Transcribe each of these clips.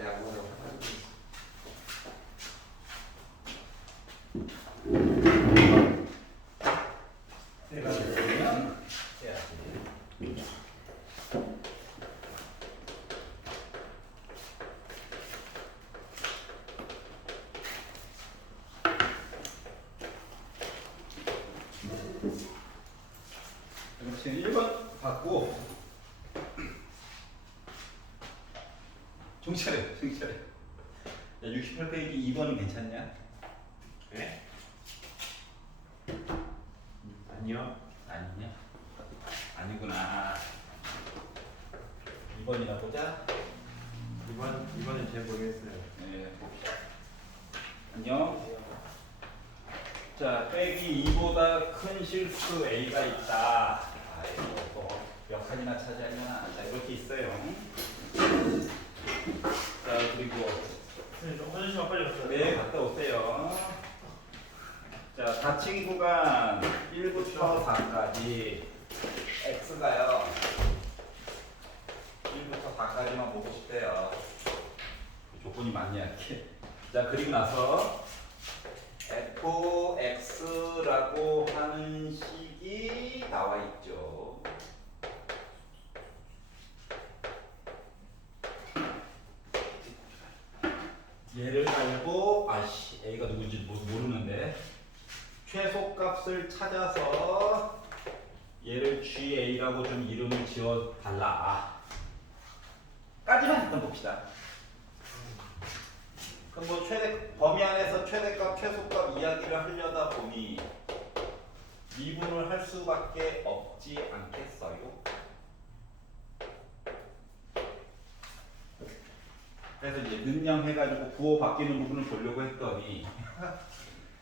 야구하라고 하는 내가 그러면 해야지. 그럼 지금 1번 받고 정찰해, 정찰해. 야, 68페이지 2번은 괜찮냐? 네? 아니요. 아니냐? 아니구나. 2번이나 보자. 이번엔 잘 모르겠어요. 네, 봅시다. 안녕. 자, 빼기 2보다 큰 실수 A가 있다. 아이고, 또몇 칸이나 차지하려나. 자, 이렇게 있어요. 자, 그리고 선생님 좀 화장실만 빨리 갔다 와요. 네, 갔다 오세요. 자, 닫힌 구간 1부터 4까지 x가요. 1부터 4까지만 보고 싶대요. 조건이 맞냐 이렇게. 자, 그리고 나서 fx라고 하는 식이 나와 있죠. 얘를 알고 a가 누군지 모르는데 최소값을 찾아서 얘를 GA라고 좀 이름을 지어 달라. 까지만 일단 봅시다. 그럼 뭐 범위 안에서 최대값, 최소값 이야기를 하려다 보니 미분을 할 수밖에 없지 않겠어요? 그래서 이제 능량해가지고 부호 바뀌는 부분을 보려고 했더니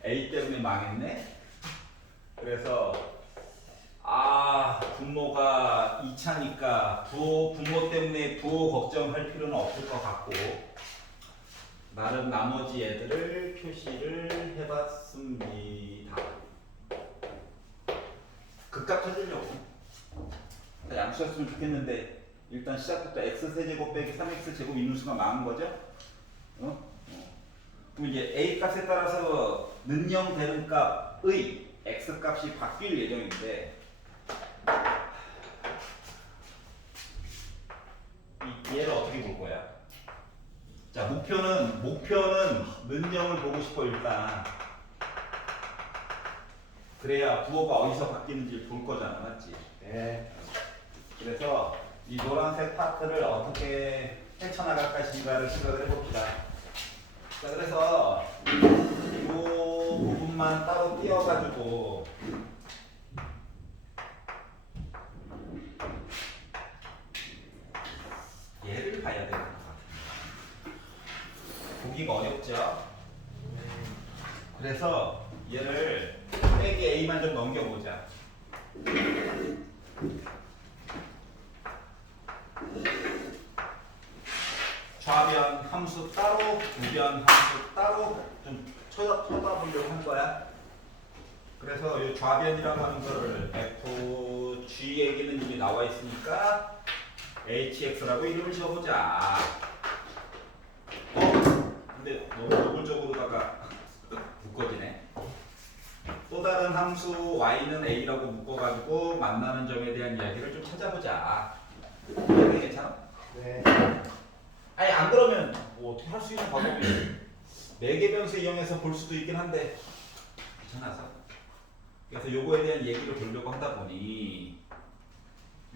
A 때문에 망했네. 그래서 분모가 2차니까 분모 때문에 부호 걱정할 필요는 없을 것 같고 나름 나머지 애들을 표시를 해봤습니다. 극값 찾으려고 양수였으면 좋겠는데 일단 시작부터 x세제곱 빼기 3x제곱 있는 수가 많은 거죠? 그럼 이제 a 값에 따라서 능령되는 값의 x 값이 바뀔 예정인데 얘를 어떻게 볼 거야? 자, 목표는 능령을 보고 싶어 일단. 그래야 부호가 어디서 바뀌는지 볼 거잖아, 맞지? 네. 그래서 이 노란색 파트를 어떻게 헤쳐나갈 것인가를 생각을 해봅시다. 자, 그래서 이 부분만 따로 띄워가지고 얘를 봐야 되는 것 같아요. 보기가 어렵죠? 그래서 얘를 빼기 A만 좀 넘겨보자. 좌변 함수 따로, 우변 함수 따로 좀 쳐다보려고 한 거야. 그래서 이 좌변이라고 하는 거를 FG 얘기는 이미 나와 있으니까 HX라고 이름을 지어보자. 근데 너무 노골적으로다가 묶어지네. 또 다른 함수 Y는 A라고 묶어가지고 만나는 점에 대한 이야기를 좀 찾아보자. 이게 괜찮아? 네. 아니 안 그러면 뭐 어떻게 할 수 있는 방법이 매개변수 이용해서 볼 수도 있긴 한데 귀찮아서. 그래서 요거에 대한 얘기를 보려고 하다 보니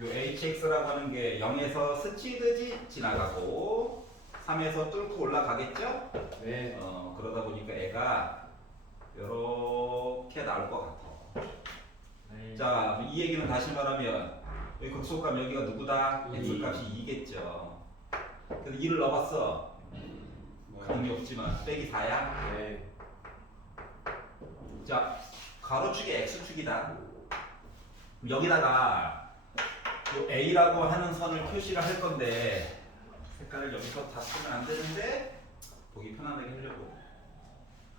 요 hx라고 하는 게 0에서 스치듯이 지나가고 3에서 뚫고 올라가겠죠? 네. 그러다 보니까 애가 요렇게 나올 것 같아. 네. 자, 이 얘기는 다시 말하면 여기 극소값 여기가 누구다? 이. x값이 2겠죠. 그래서 2를 넣어봤어. 의미 없지만 빼기 4야. 네. 자, 가로축이 x축이다. 여기다가 요 a라고 하는 선을 표시를 할 건데 색깔을 여기서 다 쓰면 안 되는데 보기 편안하게 하려고.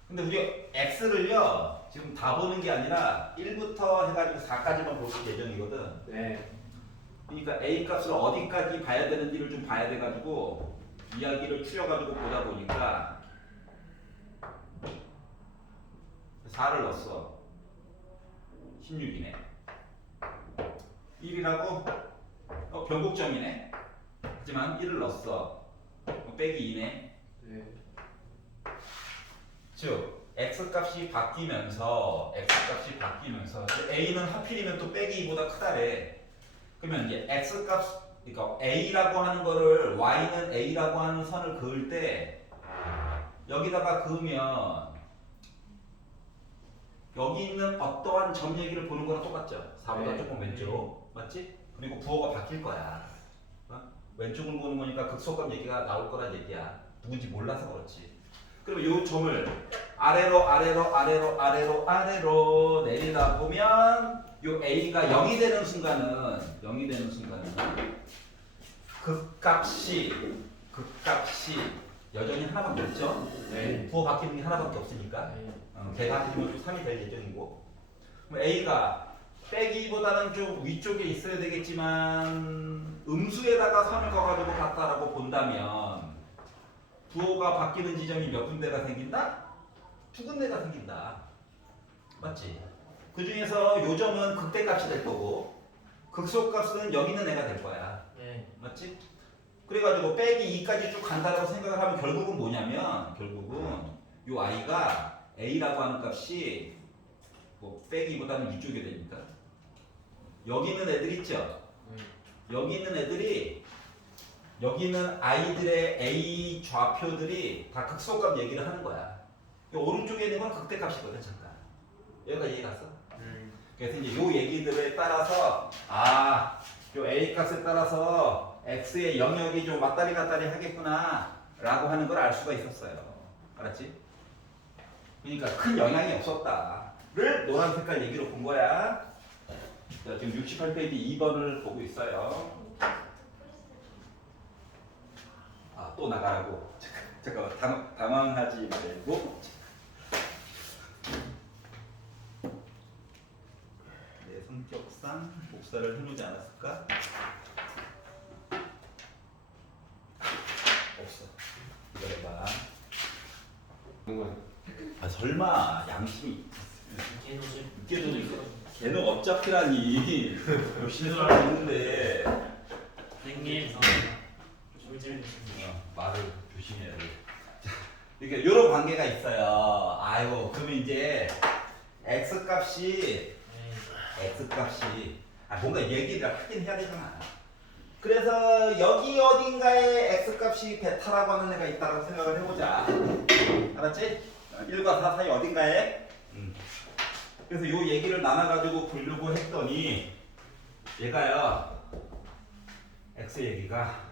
근데 우리 x를요 지금 다 보는 게 아니라 1부터 해가지고 4까지만 볼 예정이거든. 네. 그러니까 a 값을 어디까지 봐야 되는지를 좀 봐야 돼가지고 이야기를 추려가지고 보다 보니까 4를 넣었어. 16이네. 1이라고? 변곡점이네. 하지만 1을 넣었어. 빼기 2네. 네. 즉 x값이 바뀌면서 a는 하필이면 또 빼기 2보다 크다래. 그러면 이제 x값 그러니까 a라고 하는 거를 y는 a라고 하는 선을 그을 때 여기다가 그으면 여기 있는 어떠한 점 얘기를 보는 거랑 똑같죠. 4보다 네. 조금 왼쪽 맞지? 그리고 부호가 바뀔 거야. 왼쪽을 보는 거니까 극소값 얘기가 나올 거란 얘기야. 누군지 몰라서 그렇지. 그럼 이 점을 아래로 내리다 보면 이 a가 0이 되는 순간은 극값이 여전히 하나밖에 없죠. 네. 부호 바뀌는 게 하나밖에 없으니까. 네. 걔가 하면 또 3이 될 예정이고. 그럼 a가 빼기보다는 좀 위쪽에 있어야 되겠지만 음수에다가 선을 그어가지고 갔다라고 본다면 부호가 바뀌는 지점이 몇 군데가 생긴다? 2군데가 생긴다. 맞지? 그 중에서 요 점은 극대값이 될 거고 극소값은 여기 있는 애가 될 거야. 네. 맞지? 그래가지고 빼기 2까지 쭉 간다라고 생각을 하면 결국은 뭐냐면 요 i가 a라고 하는 값이 뭐 빼기 2보다는 위쪽에 되니까 여기 있는 애들 있죠? 여기 있는 애들이 여기 있는 아이들의 A 좌표들이 다 극소값 얘기를 하는 거야. 오른쪽에 있는 건 극대값이거든. 잠깐 여기까지 이해 갔어? 그래서 이제 요 얘기들에 따라서 요 A 값에 따라서 X의 영역이 좀 왔다리 갔다리 하겠구나 라고 하는 걸 알 수가 있었어요. 알았지? 그러니까 큰 영향이 없었다를 노란 색깔 얘기로 본 거야. 자, 지금 68페이지 2번을 보고 있어요. 또 나가라고. 잠깐만 당황하지 말고. 내 성격상 복사를 해놓지 않았을까? 없어. 기다려봐. 설마 양심이 개노심. 걔는 어차피라니 열심히 살아있는데 선생님. 조심히 말을 조심해야 돼. 자, 이렇게 이런 관계가 있어요. 아이고 그러면 이제 x 값이 뭔가 얘기를 하긴 해야 되잖아. 그래서 여기 어딘가에 x 값이 베타라고 하는 애가 있다고 생각을 해보자. 알았지? 1과 4 사이 어딘가에. 그래서 이 얘기를 나눠가지고 보려고 했더니 얘가요 x 얘기가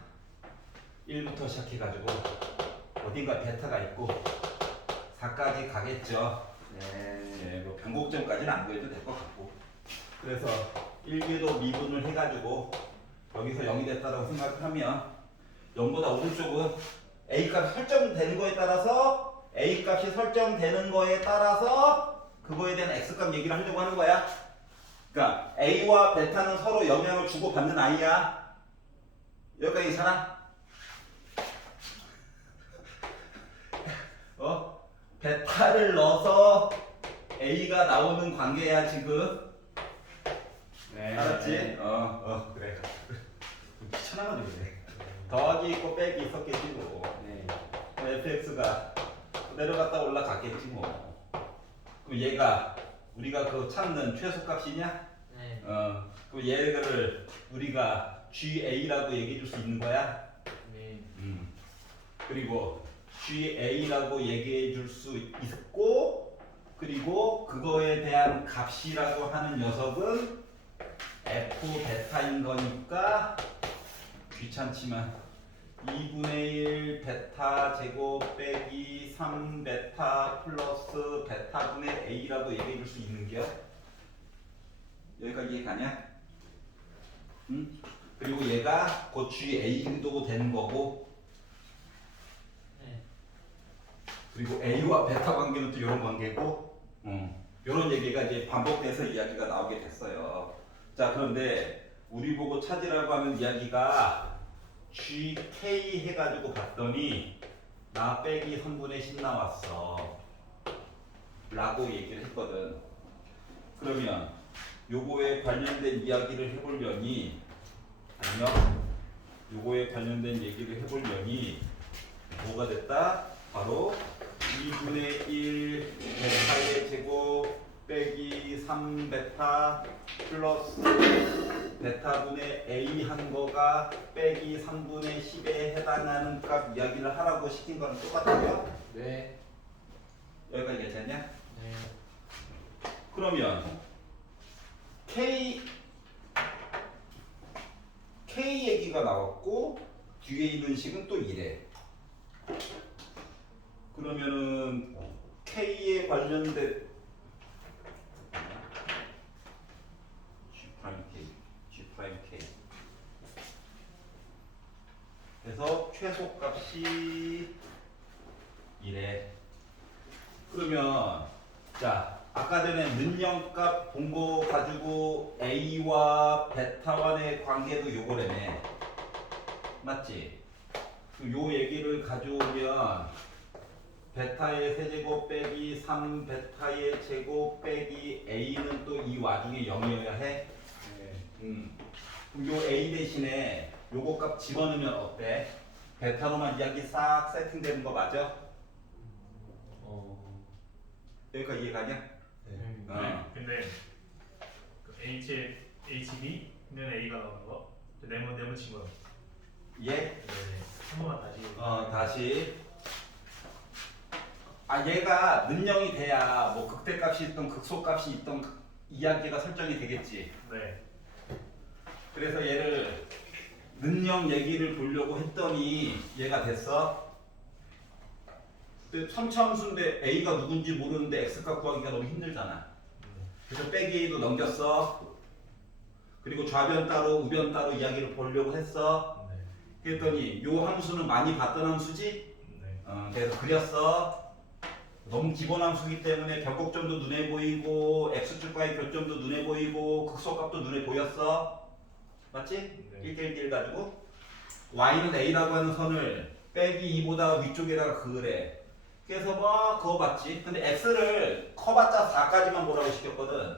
1부터 시작해가지고 어딘가 베타가 있고 4까지 가겠죠. 네, 뭐 변곡점까지는 안 구해도 될 것 같고. 그래서 1기도 미분을 해가지고 여기서 0이 됐다고 생각하면 0보다 오른쪽은 A값이 설정되는 거에 따라서 A값이 설정되는 거에 따라서 그거에 대한 X값 얘기를 하려고 하는 거야. 그러니까 A와 베타는 서로 영향을 주고받는 아이야. 여기까지 괜찮아? 베타를 넣어서 A가 나오는 관계야 지금. 네. 알았지? 그래. 귀찮아가지고 그래. 더하기 있고 빼기 있었겠지 뭐. 네. fx가 내려갔다 올라갔겠지 뭐. 그럼 얘가 우리가 그 찾는 최소값이냐? 네. 그럼 얘를 우리가 GA라고 얘기해 줄 수 있는 거야? 네. 그리고 GA라고 얘기해 줄 수 있고, 그리고 그거에 대한 값이라고 하는 녀석은 F 베타인 거니까 귀찮지만 2분의 1 베타 제곱 빼기 3 베타 플러스 베타분의 A라고 얘기해 줄 수 있는겨? 여기까지 이해 가냐? 응? 그리고 얘가 곧 GA도 되는 거고, 네. 그리고 A와 베타 관계는 또 이런 관계고, 이런 얘기가 이제 반복돼서 이야기가 나오게 됐어요. 자, 그런데 우리 보고 찾으라고 하는 이야기가 GK 해가지고 봤더니 나 빼기 3분의 10 나왔어 라고 얘기를 했거든. 그러면 요거에 관련된 이야기를 해보려니 아니요 요거에 관련된 얘기를 해보려니 뭐가 됐다? 바로 2분의 1 베타의 제곱 빼기 3 베타 플러스 베타분의 A 한 거가 빼기 3분의 10에 해당하는 값 이야기를 하라고 시킨 거랑 똑같아요? 네. 여기까지 괜찮냐? 네. 그러면 K 얘기가 나왔고 뒤에 있는 식은 또 이래. 그러면은 K에 관련된 G'K 그래서 최소값이 이래. 그러면 자 아까 전에 능력값 본 거 가지고 A와 베타원의 관계도 요거래네. 맞지? 요 얘기를 가져오면 베타의 세제곱 빼기 3 베타의 제곱 빼기 A는 또 이 와중에 0이어야 해? 네. 그럼 요 A 대신에 요거 값 집어넣으면 어때? 베타로만 이야기 싹 세팅되는 거 맞아? 여기까지 이해가냐? 네. 어. 근데 그 HB는 A가 나오는 거 네모 친 거. 예? 네. 한 번만 다시. 다시 얘가 능령이 돼야 뭐 극대값이 있던 극소값이 있던 이야기가 설정이 되겠지. 네. 그래서 얘를 능령 얘기를 보려고 했더니 얘가 됐어. 근데 3차함수인데 A가 누군지 모르는데 X값 구하기가 너무 힘들잖아. 그래서 빼기 A도 넘겼어. 그리고 좌변 따로 우변 따로 이야기를 보려고 했어. 네. 그랬더니 요 함수는 많이 봤던 함수지? 네. 그래서 그렸어. 너무 기본 함수이기 때문에 변곡점도 눈에 보이고 x축과의 교점도 눈에 보이고 극소값도 눈에 보였어. 맞지? 네. 1대1 가지고 y는 a라고 하는 선을 빼기 2보다 위쪽에다가 그으래. 그래서 뭐 그거 봤지. 근데 x를 커봤자 4까지만 보라고 시켰거든.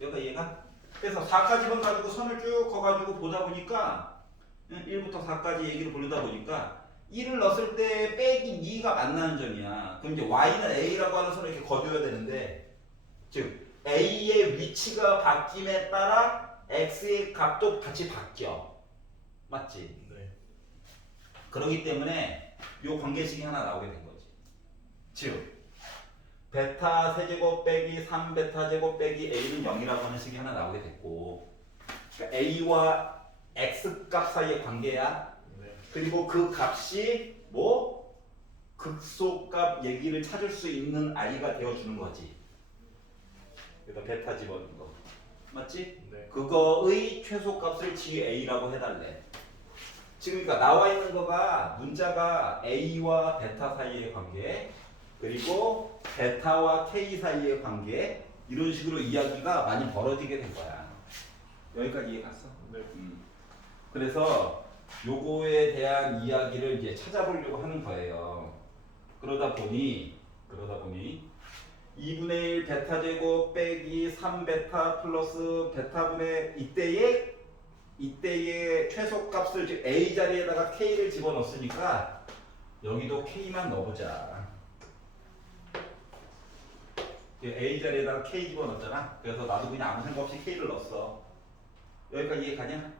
여기가 이해가? 그래서 4까지만 가지고 선을 쭉 커가지고 보다 보니까 1부터 4까지 얘기를 보려다 보니까 1을 넣었을 때 빼기 2가 만나는 점이야. 그럼 이제 y는 a라고 하는 선을 이렇게 거둬야 되는데 즉 a의 위치가 바뀜에 따라 x의 값도 같이 바뀌어. 맞지? 네. 그렇기 때문에 요 관계식이 하나 나오게 된 거지. 즉 베타 세제곱 빼기 3베타 제곱 빼기 a는 0이라고 하는 식이 하나 나오게 됐고 그러니까 a와 x 값 사이의 관계야. 네. 그리고 그 값이 뭐 극소값 얘기를 찾을 수 있는 i가 되어주는 거지. 그래서 베타 집어넣은 거 맞지? 네. 그거의 최소값을 GA라고 해달래. 지금 그러니까 나와 있는 거가 문자가 A와 베타 사이의 관계 그리고 베타와 K 사이의 관계 이런 식으로 이야기가 많이 벌어지게 된 거야. 여기까지 이해 갔어? 네. 그래서 요거에 대한 이야기를 이제 찾아보려고 하는 거예요. 그러다 보니 2분의 1 베타 제곱 빼기 3 베타 플러스 베타분의 이때의 최소값을 즉 A 자리에다가 K를 집어넣었으니까 여기도 K만 넣어보자. A 자리에다가 K 집어넣었잖아. 그래서 나도 그냥 아무 생각 없이 K를 넣었어. 여기까지 이해가냐?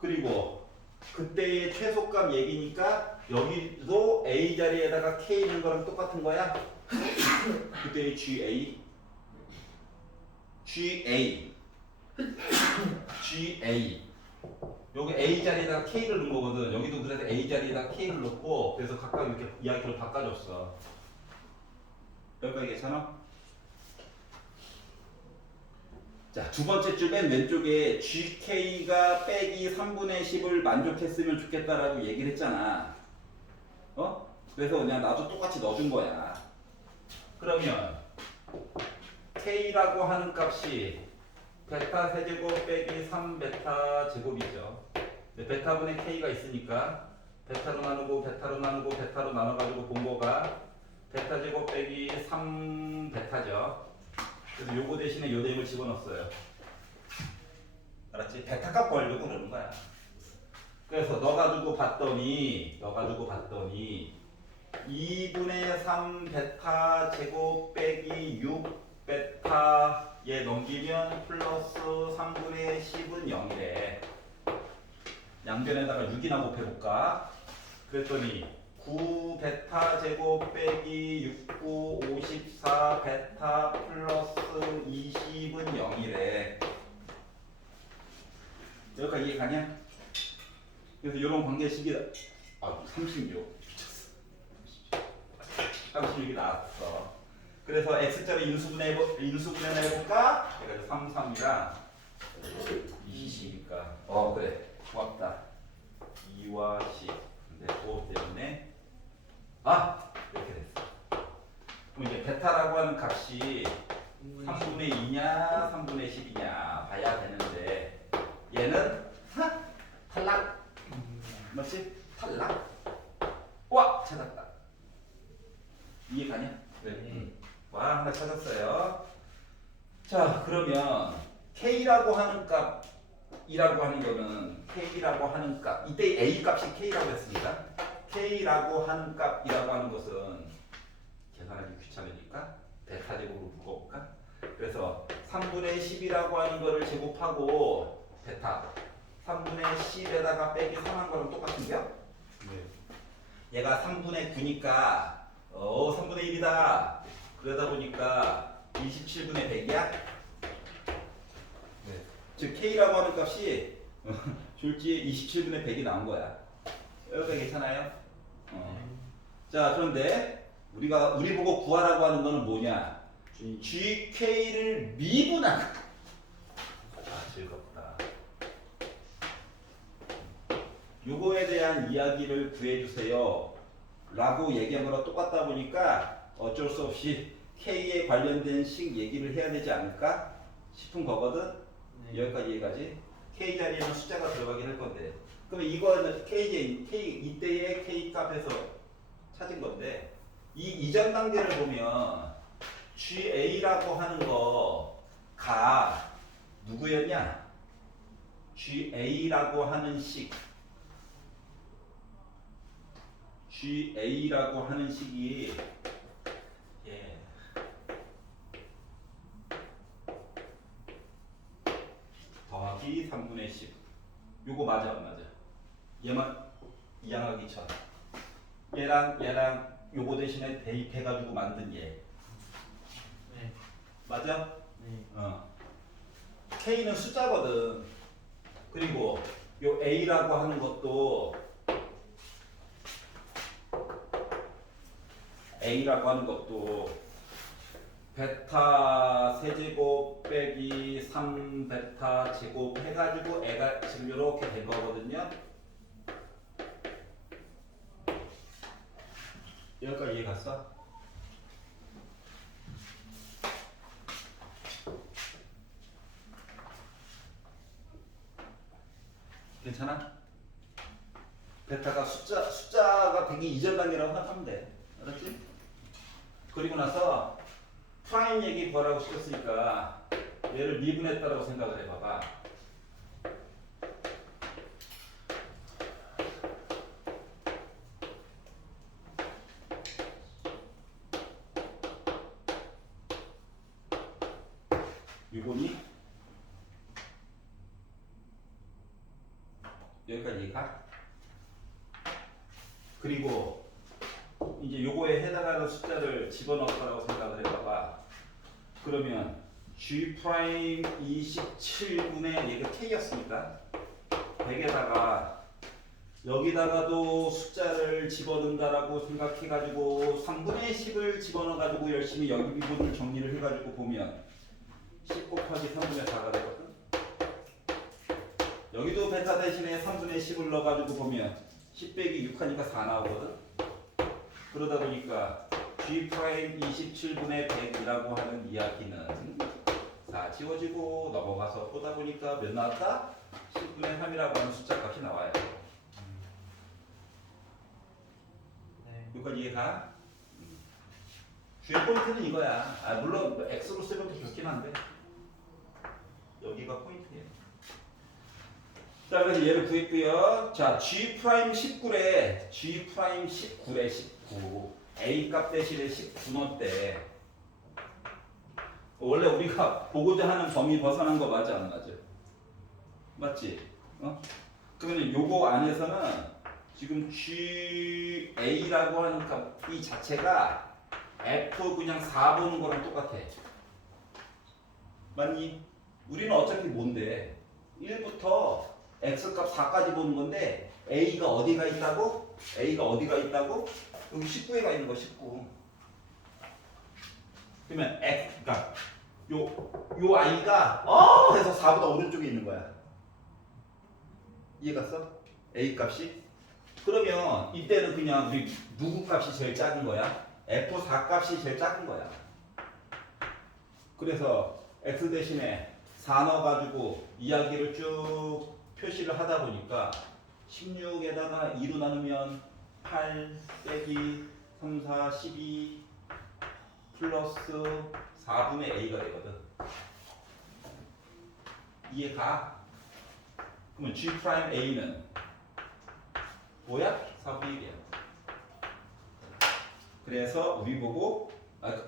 그리고 그때의 최소값 얘기니까 여기도 A 자리에다가 K 있는 거랑 똑같은 거야. 그때의 GA 여기 A 자리에다가 K를 넣은 거거든. 여기도 그래서 A 자리에다가 K를 넣고 그래서 각각 이렇게 이야기를 바꿔줬어. 여기까지 괜찮아? 자, 두 번째 줄 맨 왼쪽에 GK가 빼기 3분의 10을 만족했으면 좋겠다라고 얘기를 했잖아. 그래서 그냥 나도 똑같이 넣어준 거야. 그러면 K라고 하는 값이 베타 세제곱 빼기 3베타 제곱이죠. 베타분의 K가 있으니까 베타로 나누고 베타로 나누고 베타로 나눠가지고 본 거가 베타 제곱 빼기 3베타죠. 그래서 요거 대신에 요 대입을 집어넣었어요. 알았지? 베타 값 구하려고 그러는 거야. 그래서 넣어가지고 봤더니 2분의 3 베타 제곱 빼기 6 베타에 넘기면 플러스 3분의 10은 0이래. 양변에다가 6이나 곱해볼까? 그랬더니 9 베타 제곱 빼기 69 54 베타 플러스 20은 0이래. 여기까지 이해가냐? 그래서 이런 관계식이 36 36이 나왔어. 그래서 x자를 인수분해해볼까? 그래가지고 3, 3이랑 20이니까 그래 고맙다. 2와 10 근데 그거 때문에 이렇게 됐어. 그럼 이제 베타라고 하는 값이 3분의 2냐 3분의 10이냐 봐야 되는데 얘는 탈락. 맞지? 탈락. 와 찾았다. 이해가냐? 네. 와 하나 찾았어요. 자 그러면 K라고 하는 값이라고 하는 거는 K라고 하는 값 이때 A 값이 K라고 했습니다. K라고 하는 값이라고 하는 것은 계산하기 귀찮으니까 베타 제곱으로 묶어볼까? 그래서 3분의 10이라고 하는 거를 제곱하고 베타 3분의 10에다가 빼기 3한 거랑 똑같은데요? 얘가 3분의 9니까 3분의 1이다. 그러다 보니까 27분의 100이야? 네. 즉 K라고 하는 값이 졸지에 27분의 100이 나온 거야. 여기까지 괜찮아요? 자 그런데 우리 보고 구하라고 하는 거는 뭐냐? GK를 미분한 즐겁다. 요거에 대한 이야기를 구해주세요 라고 얘기한 거랑 똑같다 보니까 어쩔 수 없이 K에 관련된 식 얘기를 해야 되지 않을까 싶은 거거든. 네. 여기까지 이해가지? K 자리에는 숫자가 들어가긴 할 건데 그러면 이거는 이때의 K 값에서 찾은 건데 이 이전 단계를 보면 GA라고 하는 거가 누구였냐? GA라고 하는 GA라고 하는 식이 더하기 3분의 10 요거 맞아 안 맞아? 얘만 이항하기 전 얘랑 요거 대신에 대입해가지고 만든 얘 네. 맞아? 네. K는 숫자거든. 그리고 요 A라고 하는 것도 베타 세제곱 빼기 3베타 제곱 해가지고 애가 지금 이렇게 된 거거든요. 여기까지 이해 갔어? 괜찮아? 베타가 숫자가 되기 이전 단계라고 생각하면 돼. 알았지? 그리고 나서 프라임 얘기 구하라고 시켰으니까 얘를 미분했다라고 생각을 해봐봐. 요거니? 여기까지 가? 그리고 이제 요거에 해당하는 숫자를 집어넣었다라고 생각을 해봐봐. 그러면 G 프라임 27분의 얘가 K였으니까 100에다가 여기다가도 숫자를 집어넣는다라고 생각해가지고 3분의 10을 집어넣어가지고 열심히 여기 부분을 정리를 해가지고 보면 10 곱하기 3분의 4가 되거든. 여기도 베타 대신에 3분의 10을 넣어가지고 보면 10 빼기 6 하니까 4 나오거든. 그러다 보니까 G 프라임 27분의 100이라고 하는 이야기는 4 지워지고 넘어가서 보다 보니까 몇 나왔다? 10분의 3이라고 하는 숫자 값이 나와요. 네. 여기까지 이해가? 주요 포인트는 이거야. 아, 물론 x로 쓰면 더 좋긴 한데 여기가 포인트예요. 자, 그래서 얘를 구했고요. 자, g 프라임 19래. g 프라임 19래. 19. a 값 대신에 19 넣었대. 원래 우리가 보고자 하는 범위 벗어난 거 맞아 안 맞아? 맞지? 그러면 요거 안에서는 지금 GA라고 하는 값이 자체가 F 그냥 4 보는 거랑 똑같아. 맞니? 우리는 어차피 뭔데? 1부터 X값 4까지 보는 건데 A가 어디가 있다고? A가 어디가 있다고? 여기 19에가 있는 거 19. 그러면 X, 그러니까 요 I가 해서 4보다 오른쪽에 있는 거야. 이해갔어? A 값이? 그러면 이때는 그냥 우리 누구 값이 제일 작은 거야? F4 값이 제일 작은 거야. 그래서 X 대신에 4 넣어가지고 이야기를 쭉 표시를 하다 보니까 16에다가 2로 나누면 8 빼기 3, 4, 12 플러스 4분의 A가 되거든. 이해가? 그러면 G 프라임 A는 뭐야? 4분의 1이야. 그래서 우리 보고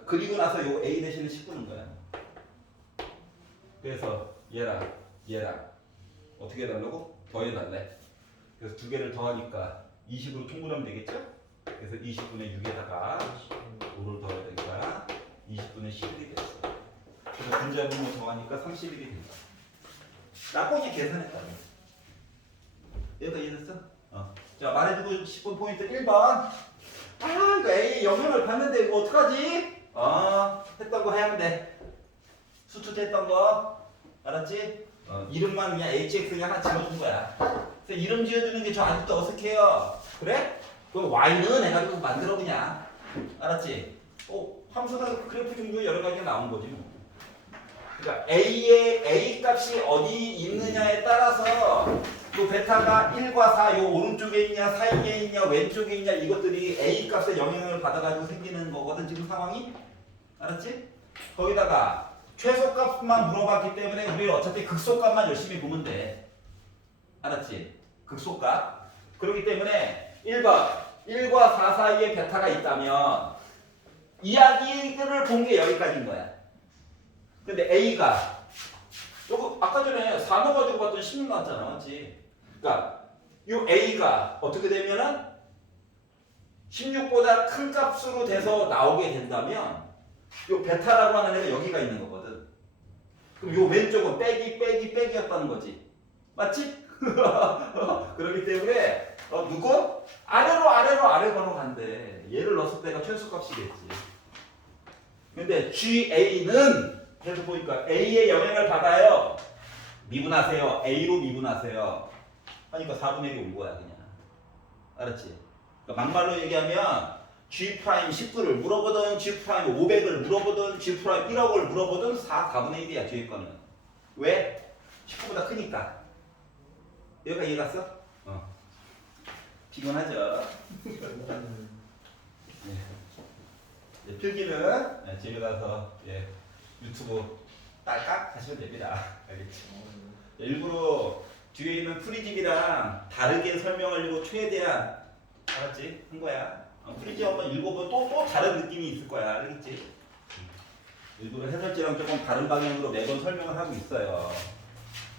그리고 나서 요 A 대신에 19는 거야. 그래서 얘랑 어떻게 해달라고? 더해달래. 그래서 두 개를 더하니까 20으로 통분하면 되겠죠? 그래서 20분의 6에다가 5를 더해야 되니까 20분의 11이 됐어. 그래서 분자분모 더하니까 31이 된다. 라고 이제 계산했다고. 얘가 이해됐어? 자, 말해주고 싶은 포인트 1번. 이거 A 영역을 봤는데 이거 어떡하지? 했던 거 해야 돼. 수투 했던 거. 알았지? 이름만 그냥 HX 그냥 하나 지어준 거야. 그래서 이름 지어주는 게 저 아직도 어색해요. 그래? 그럼 Y는 해가지고 만들어 그냥. 알았지? 함수는 그래프 종류 여러 가지가 나온 거지 뭐. 그러니까 A의 A 값이 어디 있느냐에 따라서 요 베타가 1과 4, 요 오른쪽에 있냐, 사이에 있냐, 왼쪽에 있냐 이것들이 A 값에 영향을 받아가지고 생기는 거거든 지금 상황이. 알았지? 거기다가 최소값만 물어봤기 때문에 우리 어차피 극소값만 열심히 보면 돼. 알았지? 극소값. 그렇기 때문에 1번 1과 4 사이에 베타가 있다면 이야기를 본 게 여기까지인 거야. 근데 A가 요거 아까 전에 4 넣어가지고 봤더니 16 나왔잖아. 맞지? 그러니까 요 A가 어떻게 되면은 16보다 큰 값으로 돼서 나오게 된다면 요 베타라고 하는 애가 여기가 있는 거거든. 그럼 요 왼쪽은 빼기였다는 거지. 맞지? 그렇기 때문에 누구? 아래로 간대. 얘를 넣었을 때가 최소값이겠지. 근데 GA는 그래서 보니까 A의 영향을 받아요. 미분하세요. A로 미분하세요. 하니까 4분의 1이 온 거야 그냥. 알았지? 그러니까 막말로 얘기하면 G 프라임 19를 물어보든 G 프라임 500을 물어보든 G 프라임 1억을 물어보든 4분의 1이야 뒤에 거는. 왜? 19보다 크니까. 여기가 이해 갔어? 피곤하죠? 네, 필기는 집에 가서 유튜브 딸깍 하시면 됩니다. 알겠지? 일부러 뒤에 있는 프리집이랑 다르게 설명하려고 최대한 알았지? 한 거야. 프리집 한번 읽어보면 또 다른 느낌이 있을 거야. 알겠지? 일부러 해설지랑 조금 다른 방향으로 매번 설명을 하고 있어요.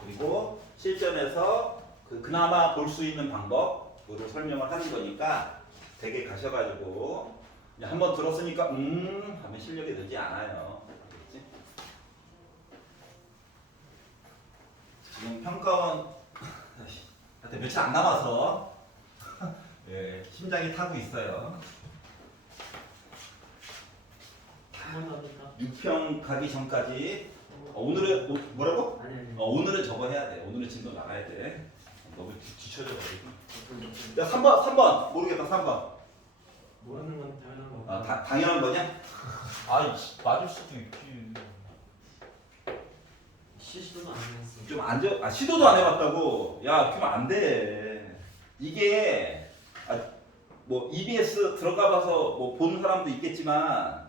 그리고 실전에서 그나마 볼 수 있는 방법으로 설명을 하는 거니까 댁에 가셔가지고 한번 들었으니까 하면 실력이 늘지 않아요. 알겠지? 지금 평가원 한테 며칠 안 남아서 심장이 타고 있어요. 한번 더 합니까? 6평 가기 전까지 오늘은 뭐라고? 아니. 오늘은 저거 해야 돼. 오늘은 진도 나가야 돼. 너무 뒤쳐져가지고. 네. 야 3번 모르겠다. 3번. 모르는 건 당연한 거. 당연한 거냐? 맞을 수도 있지. 시도는 안 했어. 좀 앉아. 시도도 안 해봤다고. 야, 그러면 안 돼. 이게 뭐 EBS 들어가봐서 뭐 보는 사람도 있겠지만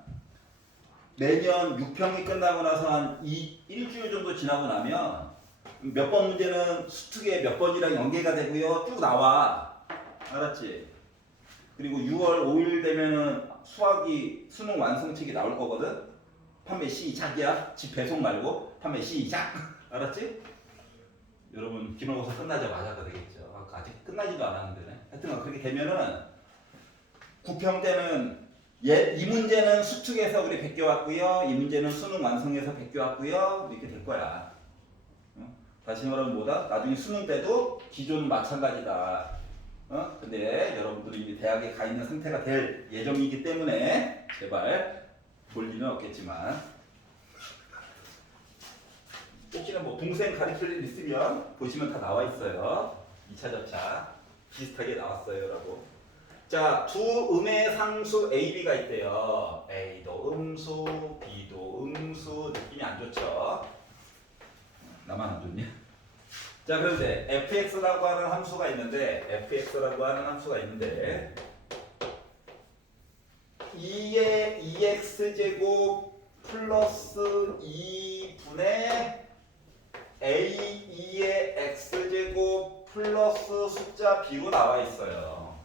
내년 6평이 끝나고 나서 한 일주일 정도 지나고 나면 몇 번 문제는 수특에 몇 번이랑 연계가 되고요. 쭉 나와. 알았지? 그리고 6월 5일 되면은 수능 완성책이 나올 거거든. 판매 시작이야. 집 배송 말고 판매 시작. 알았지? 여러분 기말고사 끝나자마자 되겠죠. 아직 끝나지도 않았는데. 하여튼 그렇게 되면은 9평 때는 이 문제는 수특에서 우리 베껴왔고요. 이 문제는 수능 완성에서 베껴왔고요. 이렇게 될 거야. 다시 말하면 뭐다? 나중에 수능 때도 기존은 마찬가지다. 근데 여러분들이 이미 대학에 가 있는 상태가 될 예정이기 때문에 제발 볼 일은 없겠지만 혹시나 뭐 동생 가르칠 일 있으면 보시면 다 나와 있어요. 2차 접차 비슷하게 나왔어요 라고. 자, 두 음의 상수 A, B가 있대요. A도 음수, B도 음수. 느낌이 안 좋죠? 나만 안 좋냐? 자, 그런데 fx라고 하는 함수가 있는데 2의 2x제곱 플러스 2분의 a2의 x제곱 플러스 숫자 b로 나와 있어요.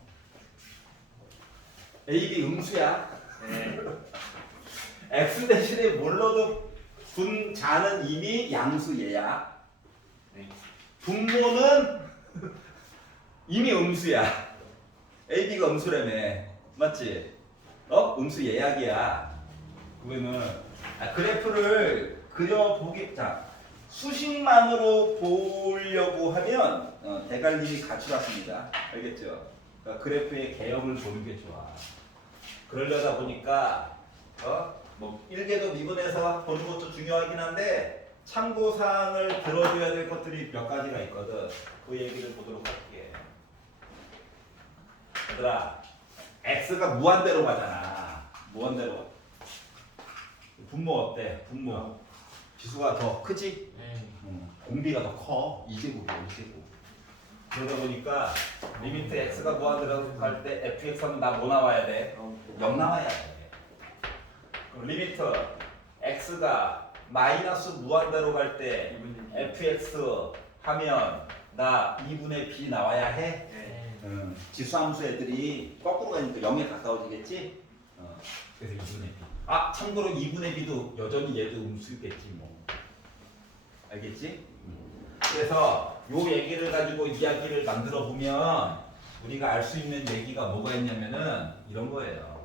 a, b 음수야. 네. x 대신에 뭘로도 분자는 이미 양수얘야. 네. 분모는 이미 음수야. a, b가 음수라며. 맞지? 음수 예약이야. 그러면은 그래프를 그려보기, 자, 수식만으로 보려고 하면 대갈림이 갖추었습니다. 알겠죠? 그러니까 그래프의 개형을 보는 게 좋아. 그러려다 보니까 뭐 일계도 미분해서 보는 것도 중요하긴 한데 참고사항을 들어줘야 될 것들이 몇 가지가 있거든. 그 얘기를 보도록 할게. 얘들아, x가 무한대로 가잖아. 무한대로. 분모 어때? 분모. 지수가 더 크지? 네. 공비가 더 커. 2제곱이야, 2제곱. 그러다 보니까 리미트 x가 무한대로 갈 때 fx는 나 뭐 나와야 돼? 0 나와야 돼. 그럼 리미트 x가 마이너스 무한대로 갈 때 fx 하면 나 2분의 b 나와야 해? 네. 지수함수 애들이 거꾸로 가니까 0에 가까워지겠지? 그래서 2분의 b. 참고로 2분의 b도 여전히 얘도 음수겠지 뭐. 알겠지? 그래서 요 얘기를 가지고 이야기를 만들어 보면 우리가 알 수 있는 얘기가 뭐가 있냐면은 이런 거예요.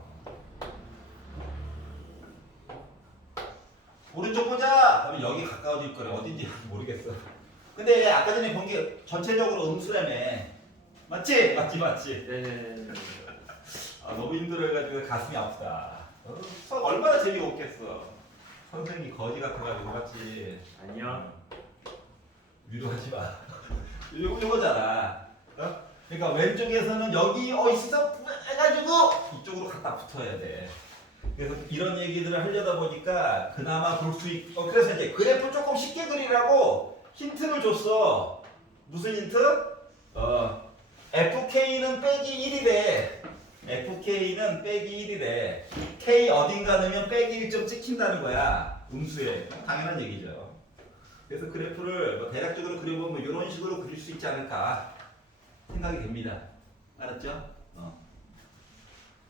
오른쪽 보자! 그러면 여기 가까워질 거래. 어딘지 모르겠어. 근데 아까 전에 본 게 전체적으로 음수라며. 맞지? 맞지? 네네네. 너무 힘들어해가지고 가슴이 아프다. 수학 얼마나 재미없겠어. 선생님이 거지 같아가지고 맞지? 아니요. 위로하지 마. 이거잖아. 그러니까 왼쪽에서는 여기 있어 해가지고 이쪽으로 갖다 붙어야 돼. 그래서 이런 얘기들을 하려다 보니까 그나마 볼 수 있고 그래서 이제 그래프 조금 쉽게 그리라고 힌트를 줬어. 무슨 힌트? FK는 빼기 1이래. FK는 빼기 1이래. K 어딘가 넣으면 빼기 1점 찍힌다는 거야. 음수에. 당연한 얘기죠. 그래서 그래프를 뭐 대략적으로 그려보면 이런 식으로 그릴 수 있지 않을까 생각이 됩니다. 알았죠?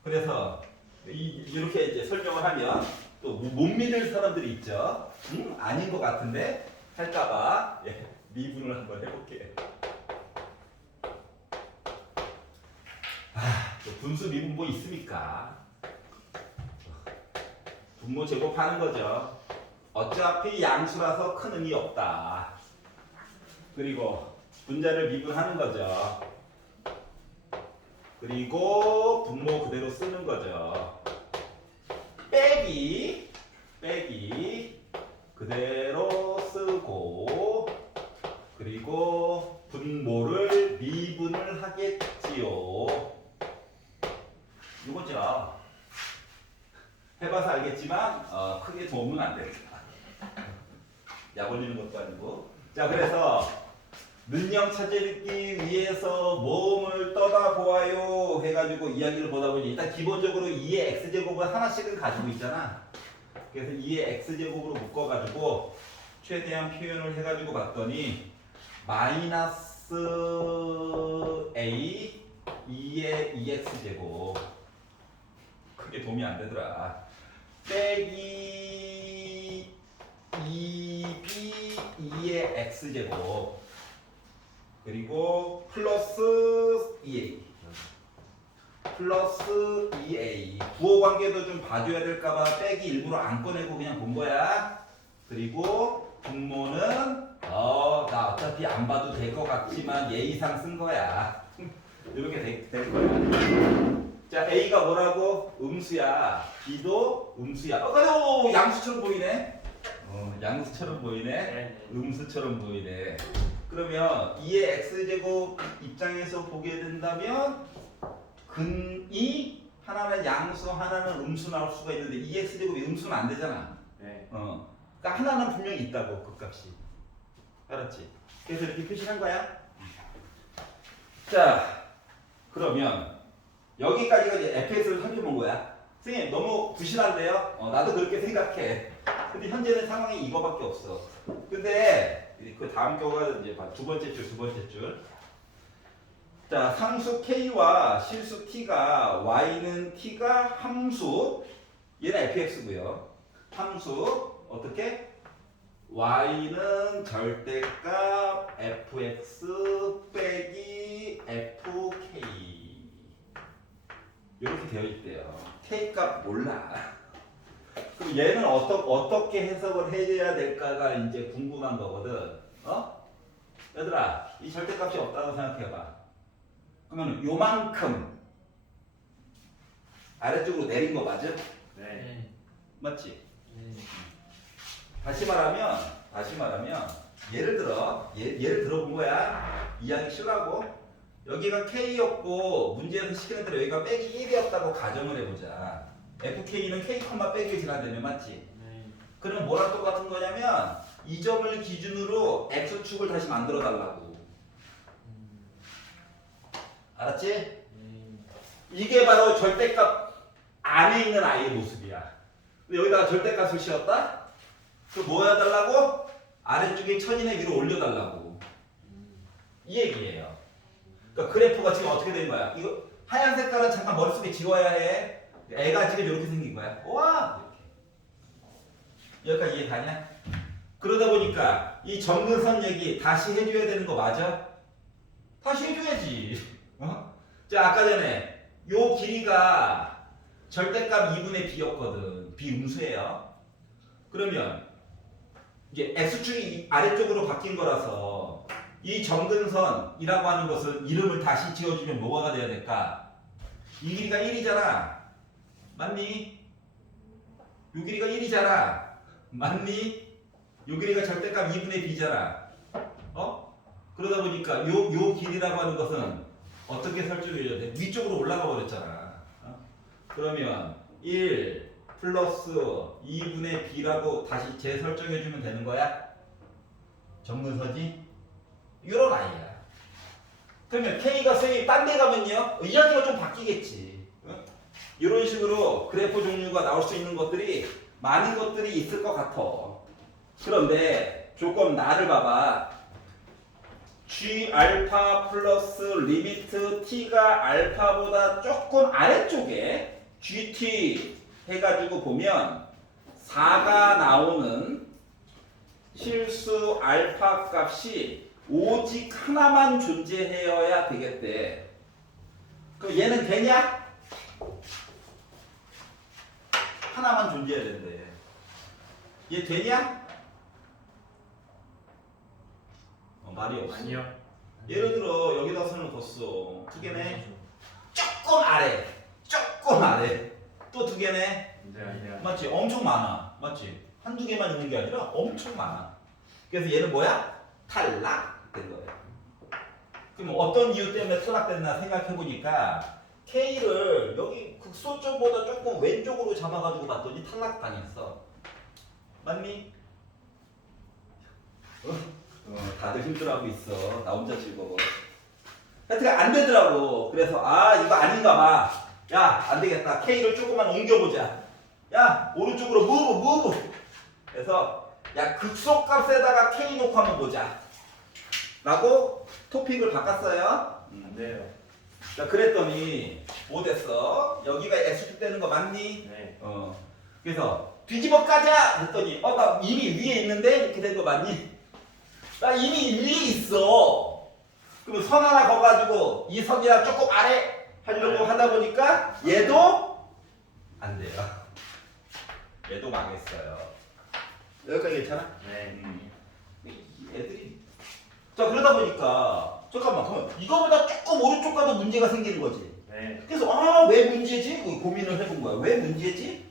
그래서 이렇게 이제 설명을 하면 또 못 믿을 사람들이 있죠. 아닌 것 같은데 할까봐 미분을 한번 해볼게. 분수 미분 뭐 있습니까? 분모 제곱하는 거죠. 어차피 양수라서 큰 의미 없다. 그리고 분자를 미분하는 거죠. 그리고 분모 그대로 쓰는 거죠. 빼기 그대로 쓰고 그리고 분모를 미분을 하겠지요. 이거죠. 해봐서 알겠지만 크게 도움은 안 됩니다. 약 올리는 것도 아니고. 자, 그래서 능력 찾기 위해서 몸을 떠다보아요 해가지고 이야기를 보다 보니 일단 기본적으로 2의 x제곱은 하나씩은 가지고 있잖아. 그래서 2의 x제곱으로 묶어가지고 최대한 표현을 해가지고 봤더니 마이너스 a 2의 2x제곱 크게 도움이 안 되더라. 빼기 2b 2의 x제곱 그리고 플러스 2a 플러스 2a 부호 관계도 좀 봐줘야 될까봐 빼기 일부러 안 꺼내고 그냥 본 거야. 그리고 분모는 나 어차피 안 봐도 될 것 같지만 예의상 쓴 거야. 이렇게 될 거야. 자, a가 뭐라고? 음수야. b도 음수야. 그래도 양수처럼 보이네. 양수처럼 보이네. 네. 음수처럼 보이네. 그러면 2의 x제곱 입장에서 보게 된다면 근이 하나는 양수 하나는 음수 나올 수가 있는데 2x제곱이 음수는 안 되잖아. 네. 그러니까 하나는 분명히 있다고 그 값이. 알았지? 그래서 이렇게 표시한 거야. 자, 그러면 여기까지가 이제 fx를 살펴본 거야. 선생님 너무 부실한데요? 나도 그렇게 생각해. 근데 현재는 상황이 이거밖에 없어. 근데 그 다음 거가 이제 두 번째 줄. 자, 상수 k와 실수 t가 y는 t가 함수 얘는 fx고요. 함수 어떻게? y는 절대값 fx 빼기 fk 이렇게 되어 있대요. k 값 몰라. 그럼 얘는 어떻게 해석을 해야 될까가 이제 궁금한 거거든. 얘들아, 이 절대값이 없다고 생각해봐. 그러면 요만큼 아래쪽으로 내린 거 맞아? 네. 맞지? 네. 다시 말하면 예를 들어본 거야. 이해하기 쉬우라고. 여기가 k였고 문제에서 시키는 대로 여기가 빼기 1이었다고 가정을 해보자. fk는 k, 빼기 지나되면 맞지? 네. 그럼 뭐랑 똑같은 거냐면 이 점을 기준으로 x축을 다시 만들어 달라고. 알았지? 네. 이게 바로 절대값 안에 있는 아이의 모습이야. 근데 여기다가 절대값을 씌웠다? 그럼 뭐 해달라고? 아래쪽에 천인의 위로 올려달라고. 이 얘기예요. 그러니까 그래프가 지금 어떻게 된 거야? 이거 하얀 색깔은 잠깐 머릿속에 지워야 해. 애가 지금 이렇게 생긴 거야. 와! 이렇게. 여기까지 이해 가냐? 그러다 보니까 이 점근선 얘기 다시 해줘야 되는 거 맞아? 다시 해줘야지. 자, 아까 전에 요 길이가 절대값 2분의 b였거든. 비음수예요. 그러면 이제 x축이 아래쪽으로 바뀐 거라서 이 점근선이라고 하는 것은 이름을 다시 지어주면 뭐가 돼야 될까? 이 길이가 1이잖아. 맞니? 요 길이가 1이잖아. 맞니? 요 길이가 절대값 2분의 b잖아. 그러다 보니까 요 길이라고 하는 것은 어떻게 설정해줘야 돼? 위쪽으로 올라가 버렸잖아. 그러면 1 플러스 2분의 b라고 다시 재설정해주면 되는 거야? 점근선이? 이런 아이야. 그러면 k가 쌤이 딴 데 가면요? 이야기가 좀 바뀌겠지. 이런 식으로 그래프 종류가 나올 수 있는 것들이 많은 것들이 있을 것 같아. 그런데 조금 나를 봐봐. g 알파 플러스 리미트 t가 알파보다 조금 아래쪽에 gt 해가지고 보면 4가 나오는 실수 알파 값이 오직 하나만 존재해야 되겠대. 그럼 얘는 되냐? 하나만 존재해야 된대. 얘 되냐? 말이 없어. 아니요. 예를 들어 여기다 선을 걷어. 두 개네. 조금 아래. 조금 아래. 또 두 개네. 네. 아니야. 맞지? 엄청 많아. 맞지? 한두 개만 있는 게 아니라 엄청 많아. 그래서 얘는 뭐야? 탈락된 거예요. 그럼 어떤 이유 때문에 탈락됐나 생각해보니까 K를 여기 극소점보다 조금 왼쪽으로 잡아가지고 봤더니 탈락당했어. 맞니? 다들 힘들어하고 있어. 나 혼자 즐거워. 하여튼 안 되더라고. 그래서 이거 아닌가 봐. 야, 안 되겠다. K를 조금만 옮겨보자. 야, 오른쪽으로 무브. 그래서 야, 극소값에다가 K 놓고 한번 보자. 라고 토픽을 바꿨어요. 안 돼요. 자, 그랬더니 뭐 됐어? 여기가 X축 되는 거 맞니? 네. 그래서 뒤집어 까자 했더니 나 이미 위에 있는데 이렇게 된 거 맞니? 나 이미 위에 있어. 그러면 선 하나 거가지고 이 선이랑 조금 아래 하려고 하다 보니까 얘도 안 돼요. 얘도 망했어요. 여기까지 괜찮아? 네. 애들이 자 그러다 보니까 잠깐만 그러면 이거보다 조금 오른쪽 가도 문제가 생기는 거지. 네. 그래서 왜 문제지? 고민을 해본 거야. 왜 문제지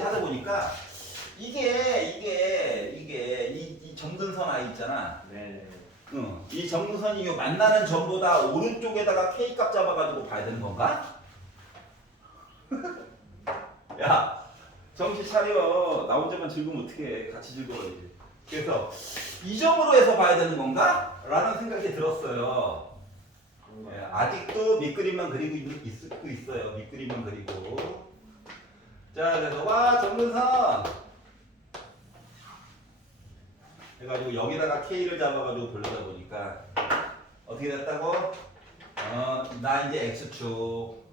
하다 보니까 이게 이 정근선 아이 있잖아. 네. 이 정근선이 요 만나는 점보다 오른쪽에다가 K 값 잡아가지고 봐야 되는 건가? 야 정신 차려. 나 혼자만 즐거우면 어떡해. 같이 즐거워야지. 그래서 이 점으로 해서 봐야 되는 건가? 라는 생각이 들었어요. 아직도 밑그림만 그리고 있고 있어요. 밑그림만 그리고. 자, 그래서 정근선. 해가지고 여기다가 K를 잡아가지고 보려다 보니까 어떻게 됐다고? 나 이제 X축.